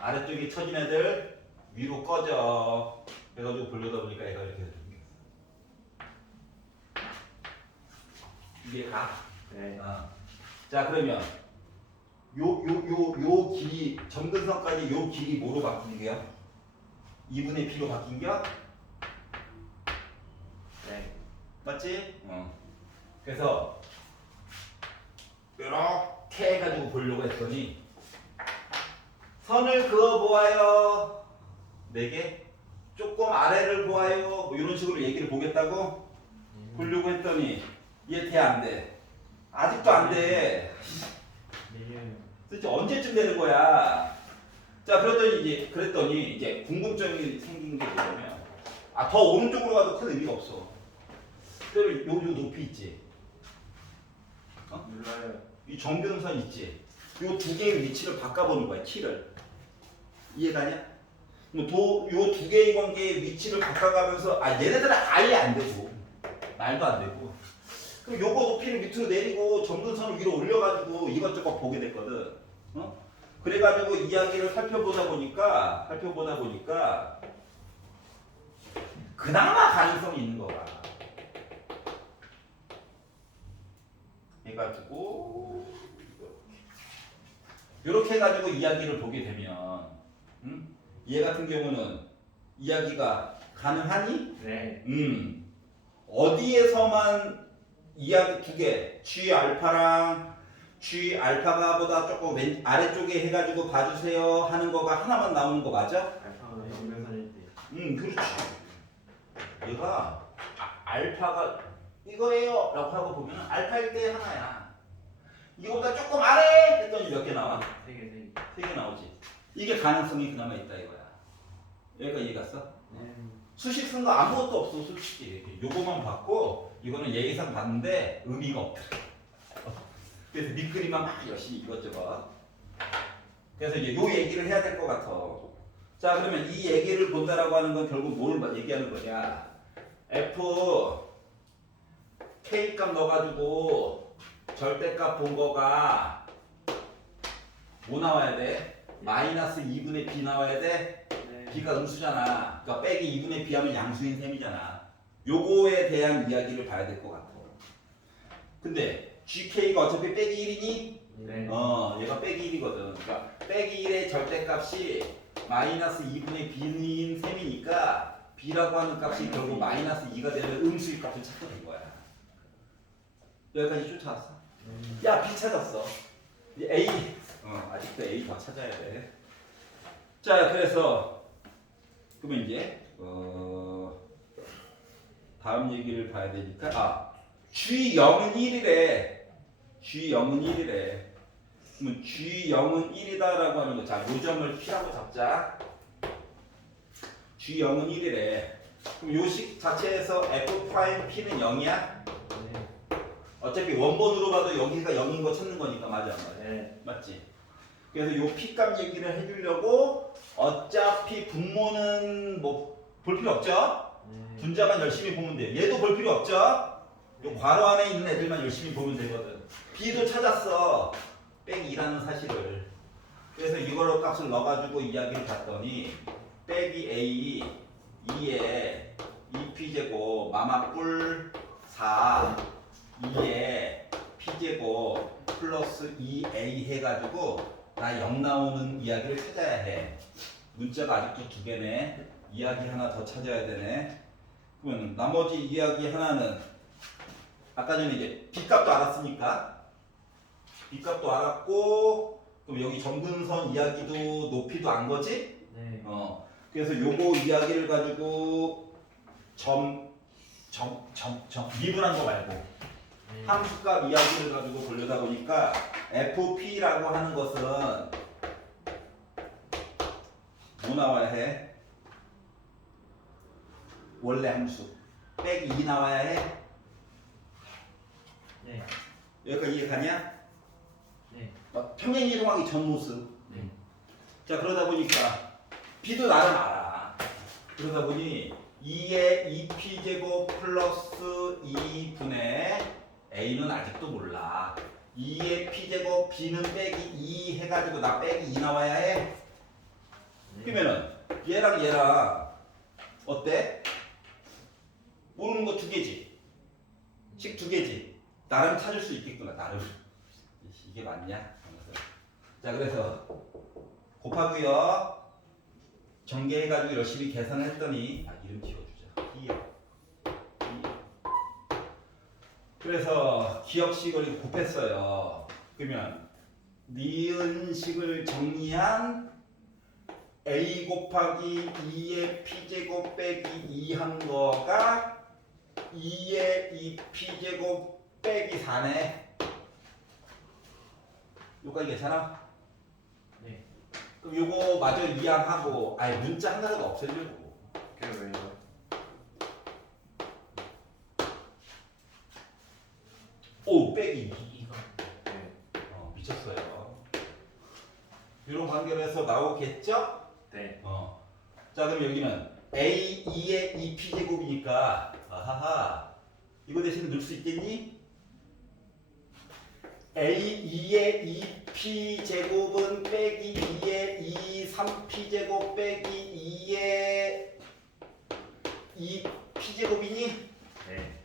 아래쪽이 처진 애들 위로 꺼져. 해가지고 보려다 보니까 애가 이렇게 생겼어. 이게 가. 네. 자 그러면 요 길이 점근선까지 요 길이 뭐로 바뀐게요? 2분의 B로 바뀐겨? 네. 맞지? 그래서 이렇게 해가지고 보려고 했더니 선을 그어 보아요. 4개? 조금 아래를 보아요. 뭐 이런 식으로 얘기를 보겠다고 보려고 했더니 얘 돼 안 돼? 아직도 안 돼. 도대체 언제쯤 되는 거야? 자, 그랬더니 이제 궁금증이 생긴 게 뭐냐면, 더 오른쪽으로 가도 큰 의미가 없어. 그러면 요 높이 있지? 몰라요. 이 정근선 있지? 요 두 개의 위치를 바꿔보는 거야, 키를. 이해가냐? 요 두 개의 관계의 위치를 바꿔가면서, 얘네들은 아예 안 되고, 말도 안 되고. 그럼 요거 높이를 밑으로 내리고 정근선을 위로 올려가지고 이것저것 보게 됐거든. 그래가지고 이야기를 살펴보다 보니까 그나마 가능성이 있는 거야. 해가지고 이렇게 해가지고 이야기를 보게 되면, 얘 같은 경우는 이야기가 가능하니? 네. 어디에서만 이야기 두 개, G 알파랑 G 알파가 보다 조금 아래쪽에 해가지고 봐주세요 하는 거가 하나만 나오는 거 맞아? 알파가 정면선일 때. 그렇지. 얘가 알파가 이거예요 라고 하고 보면 알파일 때 하나야. 이거보다 조금 아래 했더니 몇 개 나와? 3개. 3개 나오지. 이게 가능성이 그나마 있다 이거야. 여기까지 이해 갔어? 네. 수식 쓴 거 아무것도 없어 솔직히. 요거만 봤고 이거는 예의상 봤는데 의미가 없더라. 그래서 밑그림만 막 열심히 이것저것. 그래서 이제 요 얘기를 해야 될 것 같아. 자 그러면 이 얘기를 본다라고 하는 건 결국 뭘 얘기하는 거냐? F K 값 넣어가지고 절대값 본 거가 뭐 나와야 돼? 마이너스 2분의 B 나와야 돼? 네. B가 음수잖아. 그러니까 빼기 2분의 B 하면 양수인 셈이잖아. 요거에 대한 이야기를 봐야 될 것 같아. 근데 GK가 어차피 빼기 1이니? 네. 얘가 빼기 1이거든. 그러니까 빼기 1의 절대값이 마이너스 2분의 B인 셈이니까 B라고 하는 값이 결국 마이너스 2가 되는 음수의 값을 찾게 된 거야. 여기까지 쫓아왔어? 야, B 찾았어. A. 아직도 A 더 찾아야 돼. 자, 그래서 그러면 이제 다음 얘기를 봐야 되니까 G0은 1이래. G0은 1이래. 그러면 G0은 1이다라고 하는 거. 자, 요점을 P라고 잡자. G0은 1이래. 그럼 요식 자체에서 f 프라임 p는 0이야? 네. 어차피 원본으로 봐도 여기가 0인 거 찾는 거니까 맞아. 네. 맞지? 그래서 요 p값 얘기를 해주려고 어차피 분모는 뭐 볼 필요 없죠? 네. 분자만 열심히 보면 돼. 얘도 볼 필요 없죠? 요 괄호 안에 있는 애들만 열심히 보면 되거든. b도 찾았어. 빼기 2라는 사실을. 그래서 이걸로 값을 넣어가지고 이야기를 봤더니 빼기 a 2에 2p제곱 마마뿔 4 2에 p제곱 플러스 2a 해가지고 나 0 나오는 이야기를 찾아야 해. 문자가 아직도 두 개네. 이야기 하나 더 찾아야 되네. 그러면 나머지 이야기 하나는 아까 전에 이제 b값도 알았으니까 b값도 알았고 그럼 여기 점근선 이야기도 높이도 안 거지? 네. 그래서 요거 이야기를 가지고 미분한 거 말고 네. 함수값 이야기를 가지고 보려다 보니까 fp라고 하는 것은 뭐 나와야 해? 원래 함수 빼기 2 나와야 해? 네. 여기까지 이해 가냐? 네. 평행 이동하기 전 모습. 네. 자 그러다 보니까 b도 나름 알아. 그러다 보니 2의 2p제곱 플러스 2분의 a는 아직도 몰라. 2의 p제곱 b는 빼기 2 해가지고 나 빼기 2 나와야 해. 네. 그러면은 얘랑 얘랑 어때? 모르는 거 두 개지. 식 두 개지. 나름 찾을 수 있겠구나. 나름. 이게 맞냐? 자 그래서 곱하고요. 전개해가지고 열심히 계산을 했더니 이름 지워주자. 그래서 기억식을 곱했어요. 그러면 니은식을 정리한 a 곱하기 2의 p제곱 빼기 2 한 거가 2의 2p제곱 빼기 4네. 여기까지 괜찮아? 네. 그럼 요거 마저 이해하고 아예 문자 하나라도 없애려고. 그게 왜요? 오 빼기 2. 네. 미쳤어요. 이런 관계에서 나오겠죠? 네. 자 그럼 여기는 a 2의 2p제곱이니까 아하하 이거 대신에 넣을 수 있겠니? a 2의 2p제곱은 빼기 2의 2 3p제곱 빼기 2의 2p제곱이니? 네.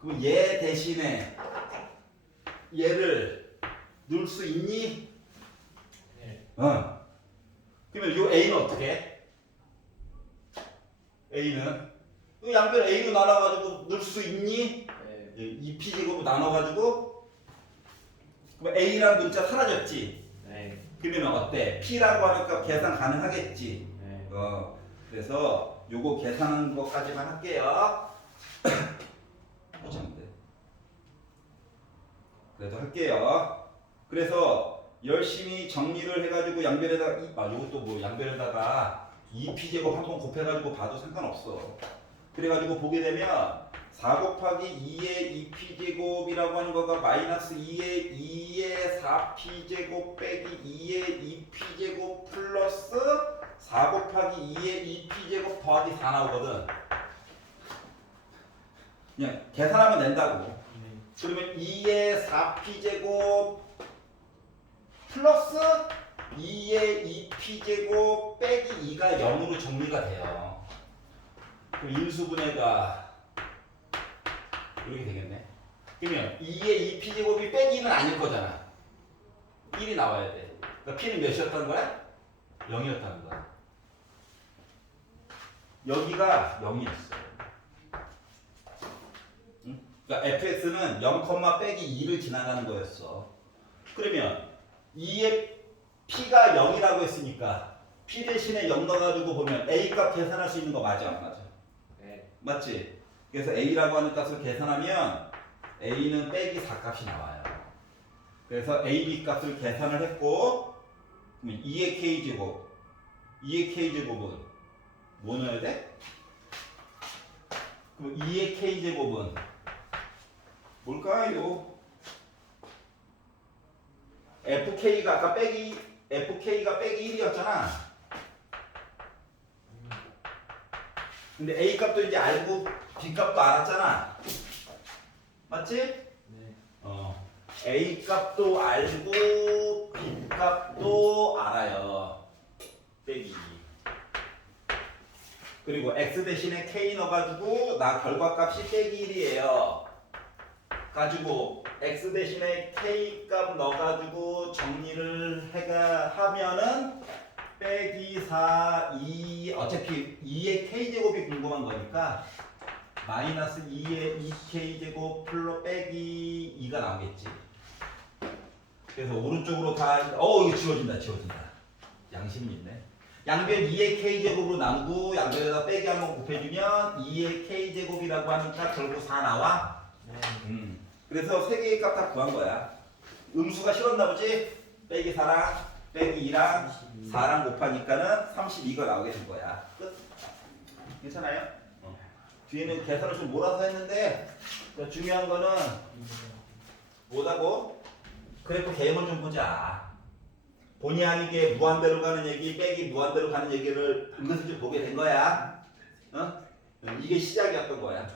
그럼 얘 대신에 얘를 넣을 수 있니? 네. 그러면 요 a는 어떻게 해? a는 이 양변 a로 나눠가지고 넣을 수 있니? 네. 2p제곱으로 나눠가지고 그럼 a란 문자 사라졌지? 네. 그러면 어때? p라고 하니까 계산 가능하겠지? 네. 그래서 요거 계산하는 것까지만 할게요. 못하는데. 그래도 할게요. 그래서 열심히 정리를 해가지고 양변에다가 요것도 뭐 양변에다가 2p제곱 한번 곱해가지고 봐도 상관없어. 그래가지고 보게 되면 4 곱하기 2의 2p제곱이라고 하는 거가 마이너스 2의 4p제곱 빼기 2의 2p제곱 플러스 4 곱하기 2의 2p제곱 더하기 4 나오거든. 그냥 계산하면 된다고. 네. 그러면 2의 4p제곱 플러스 2의 2p제곱 빼기 2가 0으로 정리가 돼요. 그럼 인수분해가 이렇게 되겠네. 그러면 2의 2p제곱이 빼기는 아닐 거잖아. 1이 나와야 돼. 그러니까 p는 몇이었다는 거야? 0이었다는 거야. 여기가 0이었어. 그러니까 fx는 0, 빼기 2를 지나가는 거였어. 그러면 2의 p가 0이라고 했으니까 p 대신에 0 넣어가지고 보면 a 값 계산할 수 있는 거 맞아 안 맞아? 네. 맞지? 그래서 a라고 하는 값을 계산하면 a는 빼기 4 값이 나와요. 그래서 a, b 값을 계산을 했고 그러면 2의 k제곱 2의 k제곱은 뭐 넣어야 돼? 그럼 2의 k제곱은 뭘까요? fk가 아까 fk가 빼기 1이었잖아. 근데 a 값도 이제 알고 b 값도 알았잖아. 맞지? 네. a 값도 알고 b 값도 알아요. 빼기. 그리고 x 대신에 k 넣어가지고 나 결과값이 빼기 1이에요. 가지고 x 대신에 k 값 넣어가지고 정리를 하면은 빼기 4, 2 어차피 2의 k제곱이 궁금한 거니까 마이너스 2의 2k제곱 플러 빼기 2가 나오겠지. 그래서 오른쪽으로 다 이거 지워진다. 양심이 있네. 양변 2의 k제곱으로 나누고 양변에다 빼기 한번 곱해주면 2의 k제곱이라고 하니까 결국 4 나와. 네. 그래서 세 개의 값 다 구한 거야. 음수가 싫었나 보지? 빼기 4랑 빼기 2랑 4랑 곱하니까는 32가 나오게 된 거야. 끝. 괜찮아요? 뒤에는 계산을 좀 몰아서 했는데 중요한 거는 뭐다고? 그래프 개념을 좀 보자. 본의 아니게 무한대로 가는 얘기 빼기 무한대로 가는 얘기를 은근슬쩍 보게 된 거야. 이게 시작이었던 거야.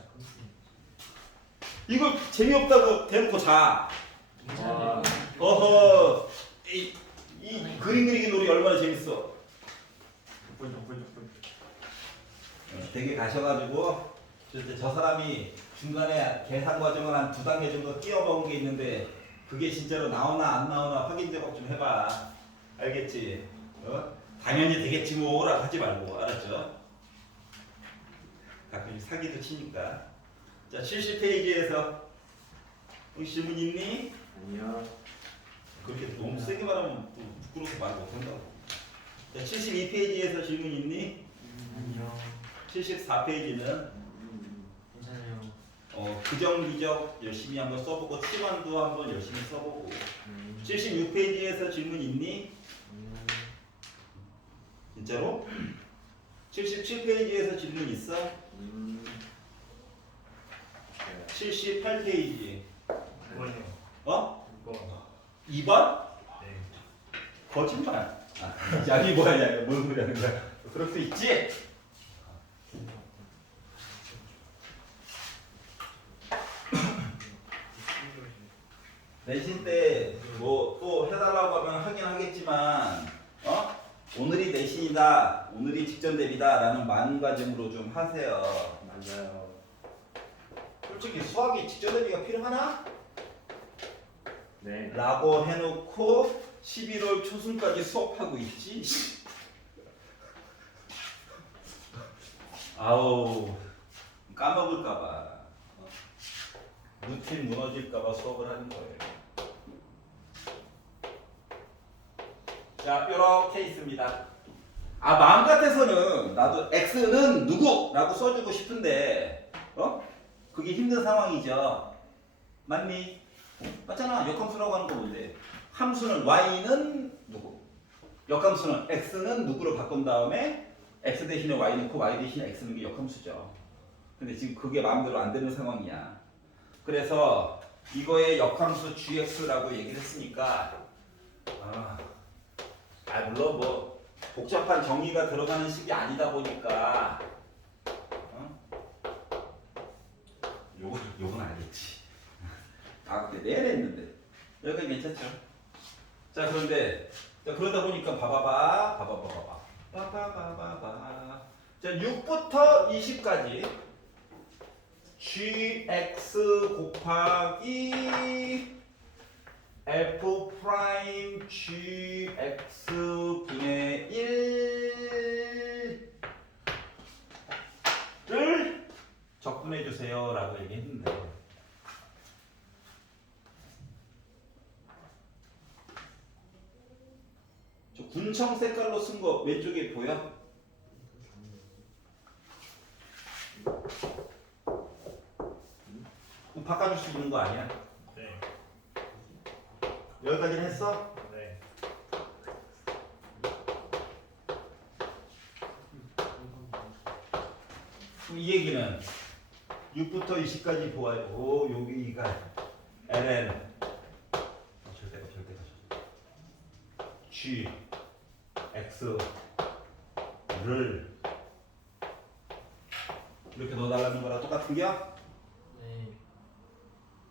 이거 재미없다고 대놓고 자. 와. 어허. 이 그림 그리기 놀이 얼마나 재밌어. 되게 가셔가지고 저 사람이 중간에 계산 과정을 한 2단계 정도 끼워먹은 게 있는데 그게 진짜로 나오나 안 나오나 확인 작업 좀 해봐. 알겠지? 당연히 되겠지 뭐라고 하지 말고. 알았죠? 가끔 사기도 치니까. 자, 70페이지에서 질문 있니? 아니요. 그렇게 너무 세게 말하면 또 부끄러워서 말 못한다고. 자, 72페이지에서 질문 있니? 아니요. 74페이지는 괜찮아요. 규정기적 열심히 한번 써보고 치환도 한번 열심히 써보고 76페이지에서 질문 있니? 진짜로? 77페이지에서 질문 있어? 78페이지 2번이요. 어? 2번. 2번? 네. 거짓말. 양이 뭐야? 뭔 소리 하는 거야? 그럴 수 있지? 내신 때 뭐 또 해달라고 하면 하긴 하겠지만 오늘이 내신이다, 오늘이 직전 대비다라는 마음가짐으로 좀 하세요. 맞아요. 솔직히 수학이 직전 대비가 필요하나? 네. 라고 해놓고 11월 초순까지 수업하고 있지. 아우 까먹을까봐 루틴 무너질까봐 수업을 하는 거예요. 자, 이렇게 있습니다. 마음 같아서는 나도 x는 누구라고 써주고 싶은데 그게 힘든 상황이죠. 맞니? 맞잖아. 역함수라고 하는 거 뭔데? 함수는 y는 누구? 역함수는 x는 누구로 바꾼 다음에 x 대신에 y 넣고 y 대신에 x 넣는 게 역함수죠. 근데 지금 그게 마음대로 안 되는 상황이야. 그래서 이거의 역함수 gx라고 얘기를 했으니까 물론 뭐 복잡한 정의가 들어가는 식이 아니다 보니까 요건 알겠지. 근데 내내 했는데 여기까지 괜찮죠? 자, 그런데 그러다 보니까 봐봐봐. 자, 6부터 20까지 gx 곱하기 f 프라임 gx 분의 1를 적분해 주세요라고 얘기했는데 저 군청 색깔로 쓴 거 왼쪽에 보여? 그럼 바꿔줄 수 있는 거 아니야? 네. 여기까지는 했어? 네. 그럼 이 얘기는 6부터 20까지 보아요. 오, 여기가 ln 절대가 g x를 이렇게 넣어달라는 거랑 똑같은겨? 네.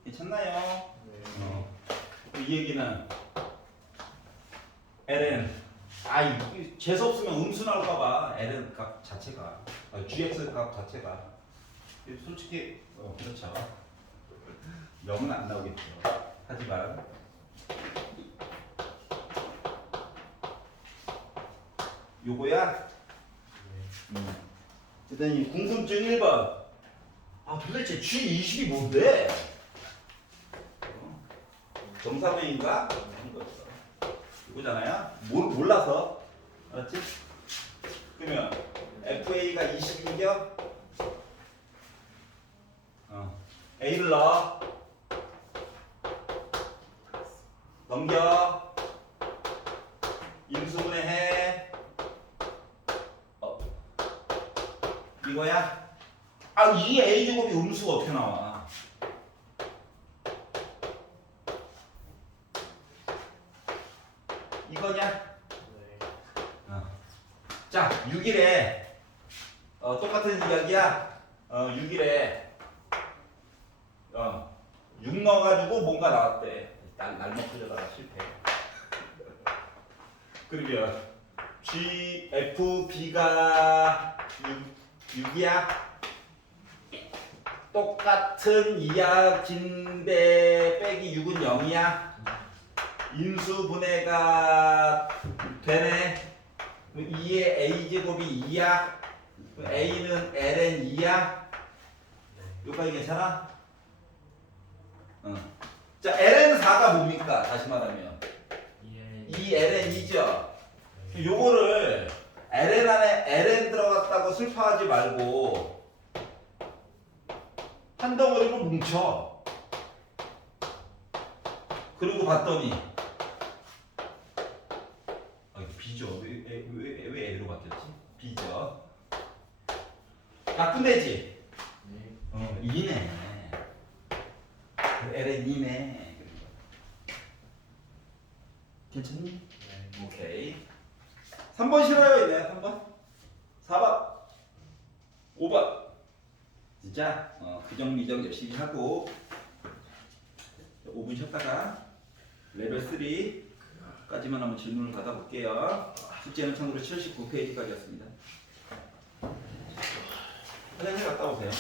괜찮나요? 네. 이 얘기는 ln 재수 없으면 음수 나올까봐 ln 값 자체가 gx 값 자체가 솔직히 그렇죠. 0은 안 나오겠죠. 하지만 요거야. 일단 이 궁금증 1번. 도대체 G20이 뭔데? 정사변인가? 이거잖아요. 몰라서. 알았지? 그러면 FA가 20인겨? A를 넣어. 넘겨. 인수분해 해. 이거야? 이 A제곱이 음수가 어떻게 나와? 이거냐? 네. 자, 6일에 똑같은 이야기야. 6일에 6 넣어가지고 뭔가 나왔대. 날먹 흘려다가 실패. 그러면 GFB가 6이야. 똑같은 이야기인데 빼기 6은 0이야. 인수분해가 되네. 2의 A제곱이 2야. A는 ln 2야. 여기까지 괜찮아? 자, ln 4가 뭡니까? 다시 말하면 이 ln 2죠. 요거를 ln 안에 ln 들어갔다고 슬퍼하지 말고 한 덩어리로 뭉쳐. 그리고 봤더니 이거 B죠. 왜 A로 바뀌었지? B죠. 바꾼대지? 네. 2네. ln 2네. 괜찮니? 네. 오케이. 3번 싫어요, 이네. 3번. 4번. 5번. 진짜 규정 미정 열심히 하고 5분 쉬었다가 레벨 3까지만 한번 질문을 받아볼게요. 숙제는 참고로 79페이지까지였습니다. 화장실 갔다 오세요.